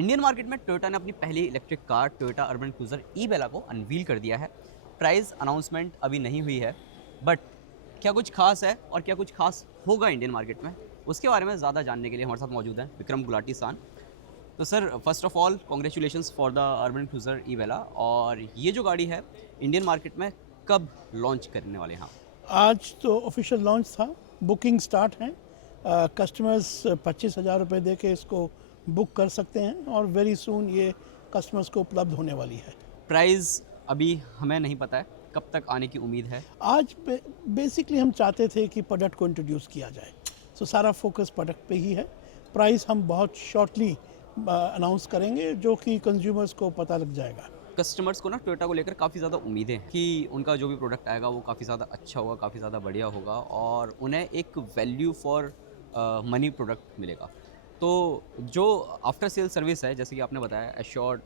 Indian market में Toyota ने अपनी पहली electric car Toyota Urban Cruiser e बेला को अनवील कर दिया है। प्राइस अनाउंसमेंट अभी नहीं हुई है, बट क्या कुछ खास है और क्या कुछ खास होगा इंडियन मार्केट में, उसके बारे में ज़्यादा जानने के लिए हमारे साथ मौजूद हैं विक्रम गुलाटी सान। तो sir, first of all congratulations for the Urban Cruiser e बेला। और ये जो गाड़ी है इंडियन मार्केट में कब लॉन्च करने वाले हैं आप? आज तो ऑफिशियल लॉन्च था। बुकिंग स्टार्ट है। कस्टमर्स 25,000 रुपये दे के इसको बुक कर सकते हैं और वेरी सून ये कस्टमर्स को उपलब्ध होने वाली है। प्राइस अभी हमें नहीं पता है, कब तक आने की उम्मीद है? आज बेसिकली हम चाहते थे कि प्रोडक्ट को इंट्रोड्यूस किया जाए, सो सारा फोकस प्रोडक्ट पे ही है। प्राइस हम बहुत शॉर्टली अनाउंस करेंगे जो कि कंज्यूमर्स को पता लग जाएगा। कस्टमर्स को ना टोयोटा को लेकर काफ़ी ज़्यादा उम्मीदें हैं कि उनका जो भी प्रोडक्ट आएगा वो काफ़ी ज़्यादा अच्छा होगा, काफ़ी ज़्यादा बढ़िया होगा और उन्हें एक वैल्यू फॉर मनी प्रोडक्ट मिलेगा। तो जो आफ्टर सेल सर्विस है, जैसे कि आपने बताया एश्योर्ड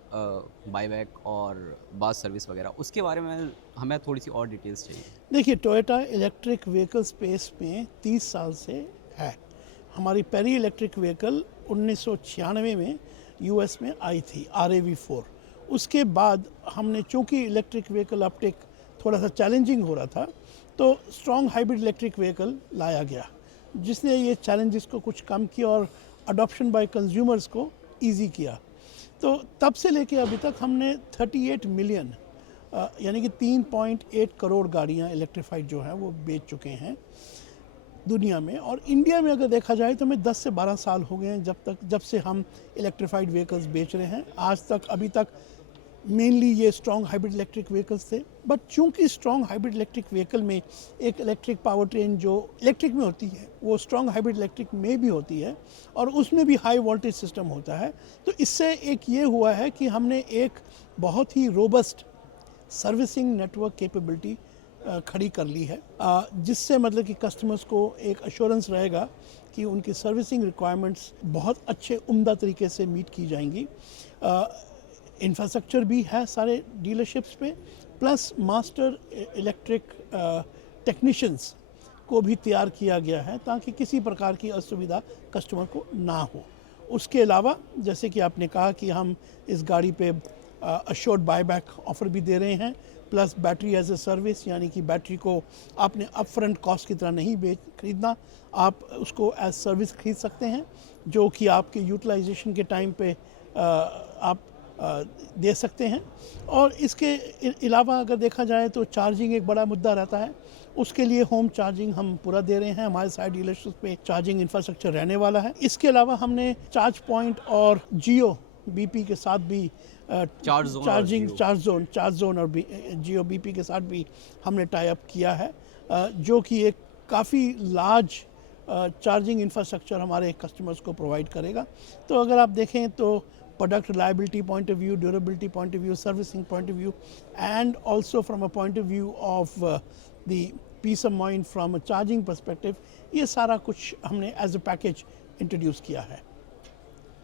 बाईबैक और बास सर्विस वगैरह, उसके बारे में हमें थोड़ी सी और डिटेल्स चाहिए। देखिए, टोयोटा इलेक्ट्रिक व्हीकल स्पेस में 30 साल से है। हमारी पहली इलेक्ट्रिक व्हीकल 1996 में यूएस में आई थी, RAV4। उसके बाद हमने, चूंकि इलेक्ट्रिक व्हीकल अपटेक थोड़ा सा चैलेंजिंग हो रहा था, तो स्ट्रॉन्ग हाइब्रिड इलेक्ट्रिक व्हीकल लाया गया जिसने ये चैलेंजेस को कुछ कम किया और अडॉप्शन बाय कंज्यूमर्स को इजी किया। तो तब से लेके अभी तक हमने 38 मिलियन यानी कि 3.8 करोड़ गाड़ियाँ इलेक्ट्रीफाइड जो हैं वो बेच चुके हैं दुनिया में। और इंडिया में अगर देखा जाए तो हमें 10 से 12 साल हो गए हैं जब से हम इलेक्ट्रीफाइड व्हीकल्स बेच रहे हैं। आज तक, अभी तक मेनली ये स्ट्रॉन्ग हाइब्रिड इलेक्ट्रिक व्हीकल्स थे, बट चूंकि स्ट्रॉन्ग हाइब्रिड इलेक्ट्रिक व्हीकल में एक इलेक्ट्रिक पावर ट्रेन जो इलेक्ट्रिक में होती है वो स्ट्रॉन्ग हाइब्रिड इलेक्ट्रिक में भी होती है और उसमें भी हाई वोल्टेज सिस्टम होता है। तो इससे एक ये हुआ है कि हमने एक बहुत ही रोबस्ट सर्विसिंग नेटवर्क कैपेबिलिटी खड़ी कर ली है, जिससे मतलब कि कस्टमर्स को एक अश्योरेंस रहेगा कि उनकी सर्विसिंग रिक्वायरमेंट्स बहुत अच्छे उम्दा तरीके से मीट की जाएंगी। इंफ्रास्ट्रक्चर भी है सारे डीलरशिप्स पे, प्लस मास्टर इलेक्ट्रिक टेक्नीशियंस को भी तैयार किया गया है ताकि किसी प्रकार की असुविधा कस्टमर को ना हो। उसके अलावा, जैसे कि आपने कहा कि हम इस गाड़ी पे अश्योर्ड बायबैक ऑफ़र भी दे रहे हैं, plus battery as a service, यानी कि बैटरी को आपने अप फ्रंट कॉस्ट की तरह नहीं खरीदना, आप उसको एज सर्विस खरीद सकते हैं जो कि आपके यूटिलाइजेशन के टाइम पे आप दे सकते हैं। और इसके अलावा अगर देखा जाए तो चार्जिंग एक बड़ा मुद्दा रहता है, उसके लिए होम चार्जिंग हम पूरा दे रहे हैं। हमारे साइड डीलरशिप पे चार्जिंग इंफ्रास्ट्रक्चर रहने वाला है। इसके अलावा हमने चार्ज पॉइंट और जियो बीपी के साथ भी चार्ज जोन और जियो बीपी के साथ भी हमने टाई अप किया है, जो कि एक काफ़ी लार्ज चार्जिंग इंफ्रास्ट्रक्चर हमारे कस्टमर्स को प्रोवाइड करेगा। तो अगर आप देखें तो product reliability point of view, durability point of view, servicing point of view, and also from a point of view of the peace of mind from a charging perspective, ये सारा कुछ हमने एज अ पैकेज इंट्रोड्यूस किया है।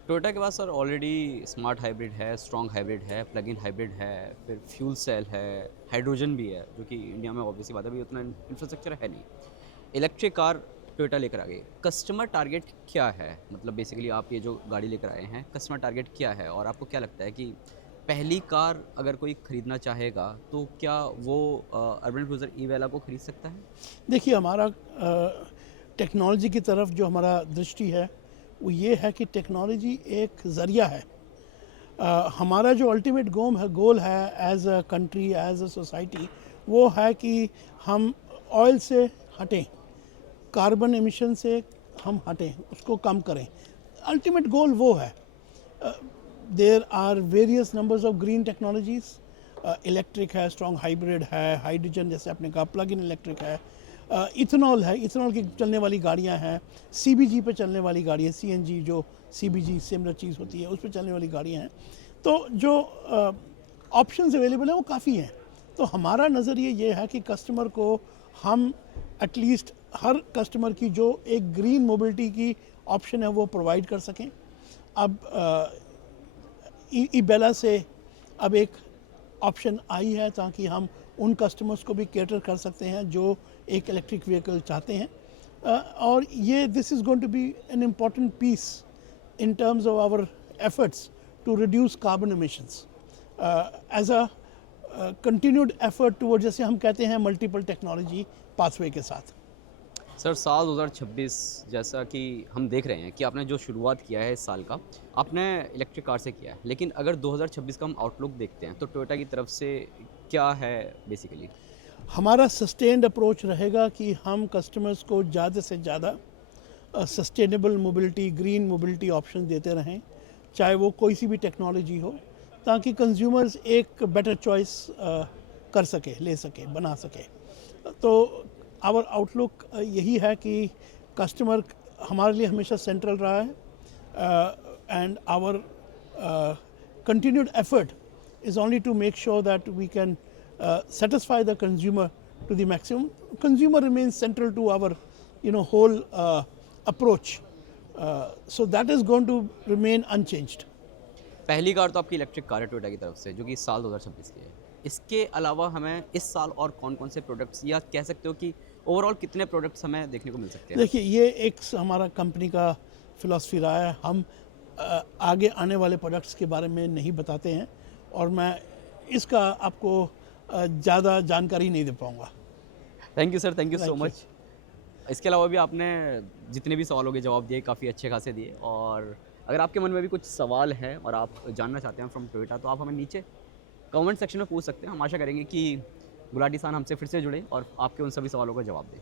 Toyota के पास sir already smart hybrid है, strong hybrid है, plug in hybrid है, फिर फ्यूल सेल है, हाइड्रोजन भी है, जो कि इंडिया में ऑब्वियसली बात है भी उतना इंफ्रास्ट्रक्चर है नहीं। इलेक्ट्रिक कार टोयोटा लेकर आ गई। कस्टमर टारगेट क्या है? मतलब बेसिकली आप ये जो गाड़ी लेकर आए हैं, कस्टमर टारगेट क्या है और आपको क्या लगता है कि पहली कार अगर कोई ख़रीदना चाहेगा तो क्या वो अर्बन क्रूजर ई वेला को ख़रीद सकता है? देखिए, हमारा टेक्नोलॉजी की तरफ जो हमारा दृष्टि है वो ये है कि टेक्नोलॉजी एक ज़रिया है। हमारा जो अल्टीमेट गोल है as a country, as a society, वो है कि हम ऑयल से हटें, कार्बन एमिशन से हम हटें, उसको कम करें। अल्टीमेट गोल वो है। There are various numbers of green technologies, electric है, स्ट्रॉन्ग हाइब्रिड है, हाइड्रोजन जैसे आपने कहा, प्लग इन इलेक्ट्रिक है, इथेनॉल है, इथेनॉल की चलने वाली गाड़ियां हैं, CBG पे चलने वाली गाड़ियाँ, CNG जो CBG सिमिलर चीज़ होती है उस पर चलने वाली गाड़ियाँ हैं। तो जो ऑप्शंस अवेलेबल हैं वो काफ़ी हैं। तो हमारा नज़रिया ये है कि कस्टमर को हम एटलीस्ट हर कस्टमर की जो एक ग्रीन मोबिलिटी की ऑप्शन है वो प्रोवाइड कर सकें। अब ई बेला से अब एक ऑप्शन आई है ताकि हम उन कस्टमर्स को भी कैटर कर सकते हैं जो एक इलेक्ट्रिक व्हीकल चाहते हैं। और ये this is going to be an important piece in terms of our efforts to reduce carbon emissions as a continued effort towards, जैसे हम कहते हैं, मल्टीपल टेक्नोलॉजी पाथवे के साथ। सर साल 2026 जैसा कि हम देख रहे हैं कि आपने जो शुरुआत किया है इस साल का, आपने इलेक्ट्रिक कार से किया है, लेकिन अगर 2026 का हम आउटलुक देखते हैं तो टोयोटा की तरफ से क्या है बेसिकली? हमारा सस्टेन्ड अप्रोच रहेगा कि हम कस्टमर्स को ज़्यादा से ज़्यादा sustainable mobility, green mobility option देते रहें, चाहे वो कोई सी भी टेक्नोलॉजी हो, ताकि कंज्यूमर्स एक बेटर चॉइस कर सके, ले सके, बना सके। तो आवर आउटलुक यही है कि कस्टमर हमारे लिए हमेशा सेंट्रल रहा है, and our continued effort is only to make sure that we can satisfy the consumer to the maximum. Consumer remains central to our whole approach, so that is going to remain unchanged. पहली car तो आपकी electric car है Toyota की तरफ से, जो कि साल 2026 की है। इसके अलावा हमें इस साल और कौन-कौन से प्रोडक्ट्स, या कह सकते हो कि ओवरऑल कितने प्रोडक्ट्स हमें देखने को मिल सकते हैं? देखिए, ये एक हमारा कंपनी का फिलॉसफी रहा है, हम आगे आने वाले प्रोडक्ट्स के बारे में नहीं बताते हैं, और मैं इसका आपको ज़्यादा जानकारी नहीं दे पाऊँगा। Thank you sir, thank you so Thank you. Much. इसके अलावा भी आपने जितने भी सवालों के जवाब दिए काफ़ी अच्छे खासे दिए, और अगर आपके मन में भी कुछ सवाल हैं और आप जानना चाहते हैं फ्रॉम टोयोटा, तो आप हमें नीचे कमेंट सेक्शन में पूछ सकते हैं। हम आशा करेंगे कि गुलाटी सान हमसे फिर से जुड़े और आपके उन सभी सवालों का जवाब दें।